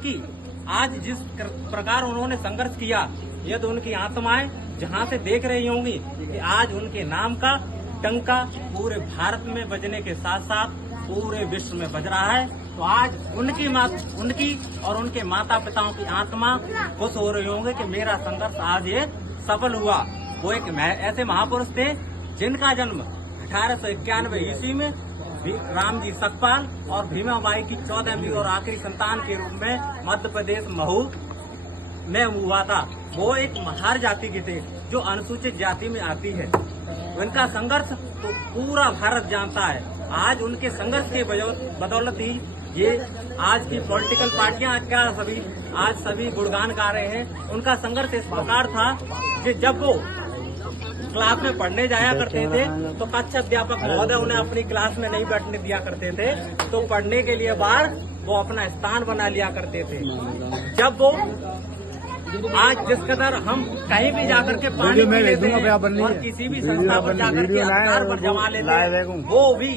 उनकी आज जिस प्रकार उन्होंने संघर्ष किया, यदि उनकी आत्माएं जहां से देख रही होंगी कि आज उनके नाम का डंका पूरे भारत में बजने के साथ साथ पूरे विश्व में बज रहा है, तो आज उनकी और उनके माता पिताओं की आत्मा खुश हो रही होंगे कि मेरा संघर्ष आज ये सफल हुआ। वो एक ऐसे महापुरुष थे जिनका जन्म 1891 ईस्वी में राम जी सतपाल और भीमाबाई की 14वीं और आखिरी संतान के रूप में मध्य प्रदेश महू में हुआ था। वो एक महार जाति के थे जो अनुसूचित जाति में आती है। उनका संघर्ष तो पूरा भारत जानता है। आज उनके संघर्ष के बदौलत ही ये आज की पॉलिटिकल पार्टियां आज सभी गुणगान गा रहे हैं। उनका संघर्ष इस प्रकार था कि जब वो क्लास में पढ़ने जाया करते थे तो कक्षा अध्यापक महोदय उन्हें अपनी क्लास में नहीं बैठने दिया करते थे, तो पढ़ने के लिए बाहर वो अपना स्थान बना लिया करते थे। जब वो आज जिस कदर हम कहीं भी जाकर के पानी पी लेते हैं और किसी भी संस्था पर जाकर के अधिकार पर जमा लेते हैं, वो भी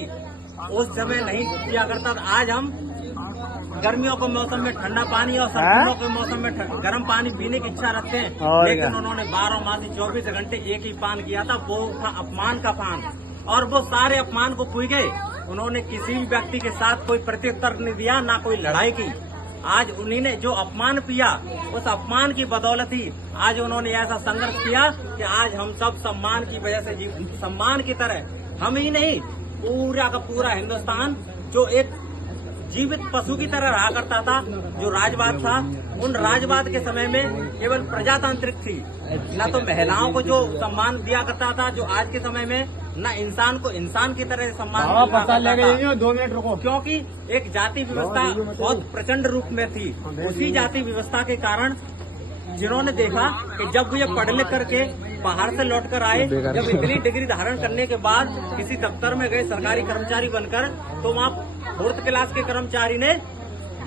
उस समय नहीं किया करता था। आज हम गर्मियों के मौसम में ठंडा पानी और सर्दियों के मौसम में गर्म पानी पीने की इच्छा रखते हैं, लेकिन उन्होंने 12 मासी 24 घंटे एक ही पान किया था, वो था अपमान का पान। और वो सारे अपमान को पी गए। उन्होंने किसी भी व्यक्ति के साथ कोई प्रत्युत्तर नहीं दिया, ना कोई लड़ाई की। आज उन्हीं ने जो अपमान पिया, उस अपमान की बदौलत ही आज उन्होंने ऐसा संघर्ष किया कि आज हम सब सम्मान की वजह से सम्मान की तरह हम ही नहीं, पूरा का पूरा हिंदुस्तान जो एक जीवित पशु की तरह रहा करता था, जो राजवाद था, उन राजवाद के समय में केवल प्रजातांत्रिक थी, न तो महिलाओं को जो सम्मान दिया करता था जो आज के समय में, न इंसान को इंसान की तरह सम्मान दिया करता था। 2 मिनट रुको। क्योंकि एक जाति व्यवस्था बहुत प्रचंड रूप में थी। उसी जाति व्यवस्था के कारण जिन्होंने देखा कि जब ये पढ़ लिख करके बाहर से लौट कर आए, जब इतनी डिग्री धारण करने के बाद किसी दफ्तर में गए सरकारी कर्मचारी बनकर, तो वहाँ 4th क्लास के कर्मचारी ने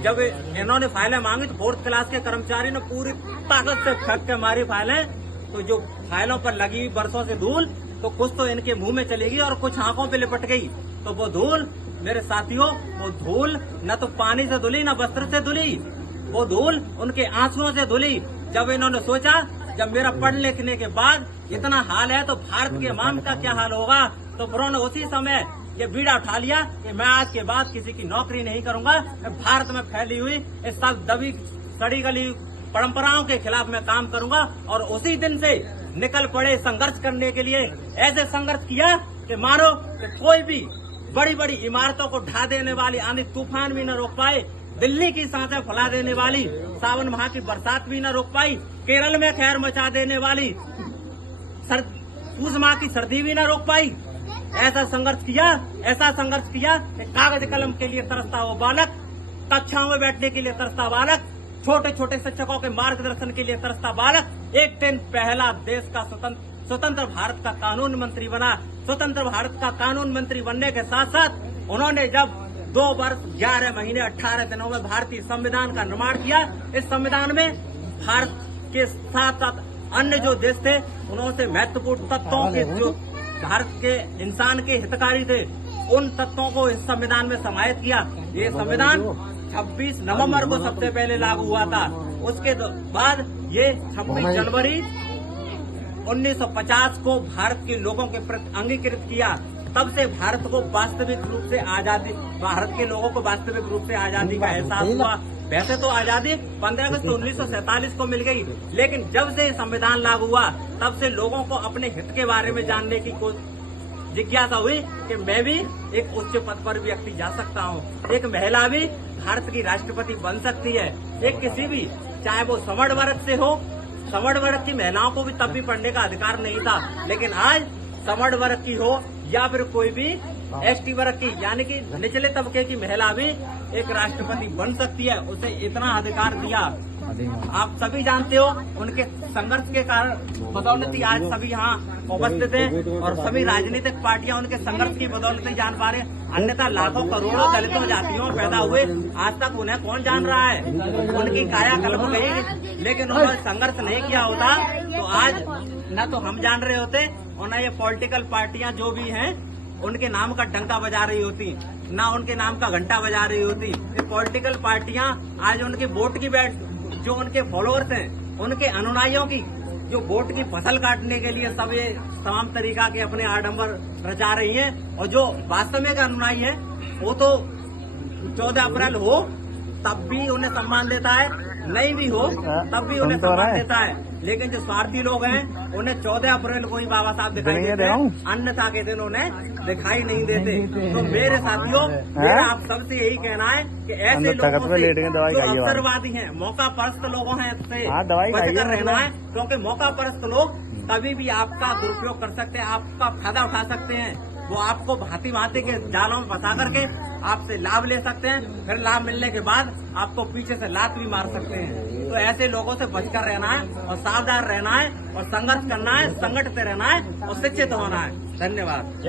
जब इन्होंने फाइलें मांगी तो 4th क्लास के कर्मचारी ने पूरी ताकत से फेंक के मारी फाइलें। तो जो फाइलों पर लगी बरसों से धूल, तो कुछ तो इनके मुंह में चलेगी और कुछ आंखों पे लिपट गई। तो वो धूल मेरे साथियों, वो धूल न तो पानी से धुली न वस्त्र से धुली, वो धूल उनके आंसुओं से धुली। जब इन्होंने सोचा जब मेरा पढ़ लिखने के बाद इतना हाल है तो भारत के अवाम का क्या हाल होगा, तो उन्होंने उसी समय ये बीड़ा उठा लिया कि मैं आज के बाद किसी की नौकरी नहीं करूंगा। मैं भारत में फैली हुई इस सब दबी सड़ी गली परंपराओं के खिलाफ मैं काम करूंगा। और उसी दिन से निकल पड़े संघर्ष करने के लिए। ऐसे संघर्ष किया कि मानो कि कोई भी बड़ी बड़ी इमारतों को ढा देने वाली आंधी तूफान भी न रोक पाए, दिल्ली की सांसें फैला देने वाली सावन माह की बरसात भी न रोक पाई, केरल में खैर मचा देने वाली पूस माह की सर्दी भी न रोक पाई। ऐसा संघर्ष किया कि कागज कलम के लिए तरसता वो बालक, कक्षाओं में बैठने के लिए तरसता बालक, छोटे छोटे शिक्षकों के मार्गदर्शन के लिए तरसता बालक एक दिन पहला देश का स्वतंत्र भारत का कानून मंत्री बना। स्वतंत्र भारत का कानून मंत्री बनने के साथ साथ उन्होंने जब 2 वर्ष 11 महीने 18 दिनों में भारतीय संविधान का निर्माण किया। इस संविधान में भारत के साथ साथ अन्य जो देश थे उनसे महत्वपूर्ण तत्वों के जो भारत के इंसान के हितकारी थे, उन तत्वों को इस संविधान में समाहित किया। ये संविधान 26 नवंबर को सबसे पहले लागू हुआ था। उसके बाद ये 26 जनवरी 1950 को भारत के लोगों के प्रति अंगीकृत किया। तब से भारत के लोगों को वास्तविक रूप से आजादी का एहसास हुआ। वैसे तो आजादी 15 अगस्त 1947 को मिल गई, लेकिन जब से संविधान लागू हुआ तब से लोगों को अपने हित के बारे में जानने की जिज्ञासा हुई कि मैं भी एक उच्च पद पर व्यक्ति जा सकता हूँ, एक महिला भी भारत की राष्ट्रपति बन सकती है। एक किसी भी, चाहे वो सवर्ण वर्ग से हो, सवर्ण वर्ग की महिलाओं को भी तब भी पढ़ने का अधिकार नहीं था, लेकिन आज सवर्ण वर्ग की हो या फिर कोई भी एसटी वर्ग की यानी कि निचले तबके की महिला भी एक राष्ट्रपति बन सकती है। उसे इतना अधिकार दिया। आप सभी जानते हो उनके संघर्ष के कारण बदौलत ही आज सभी यहाँ उपस्थित हैं और सभी राजनीतिक पार्टियां उनके संघर्ष की बदौलत ही जान पा रहे हैं। अन्यथा लाखों करोड़ों दलितों जातियों पैदा हुए, आज तक उन्हें कौन जान रहा है। उनकी काया कल्प गई, लेकिन उन्होंने संघर्ष नहीं किया होता तो आज न तो हम जान रहे होते और न ये पॉलिटिकल पार्टियां जो भी हैं उनके नाम का डंका बजा रही होती, ना उनके नाम का घंटा बजा रही होती। ये पॉलिटिकल पार्टियां आज उनके वोट की जो उनके फॉलोअर्स हैं, उनके अनुयायियों की जो वोट की फसल काटने के लिए सब ये तमाम तरीका के अपने आडंबर रचा रही हैं। और जो वास्तव में अनुयायी है वो तो 14 अप्रैल हो तब भी उन्हें सम्मान देता है, नहीं भी हो तब भी उन्हें सम्मान देता है। लेकिन जो स्वार्थी लोग हैं उन्हें 14 अप्रैल को ही बाबा साहब दिखाई देते हैं, अन्यथा के दिन उन्हें दिखाई नहीं देते। तो मेरे साथियों, मेरा आप सबसे यही कहना है कि ऐसे लोगों से जो अवसरवादी हैं, मौका परस्त लोगों हैं, इससे बचकर रहना है। क्योंकि मौका परस्त लोग कभी भी आपका दुरुपयोग कर सकते हैं, आपका फायदा उठा सकते हैं। वो आपको भांति भांति के जालों में फंसा करके आपसे लाभ ले सकते हैं, फिर लाभ मिलने के बाद आपको पीछे से लात भी मार सकते हैं। तो ऐसे लोगों से बचकर रहना है और सावधान रहना है और संघर्ष करना है, संगठित रहना है और शिक्षित होना है। धन्यवाद।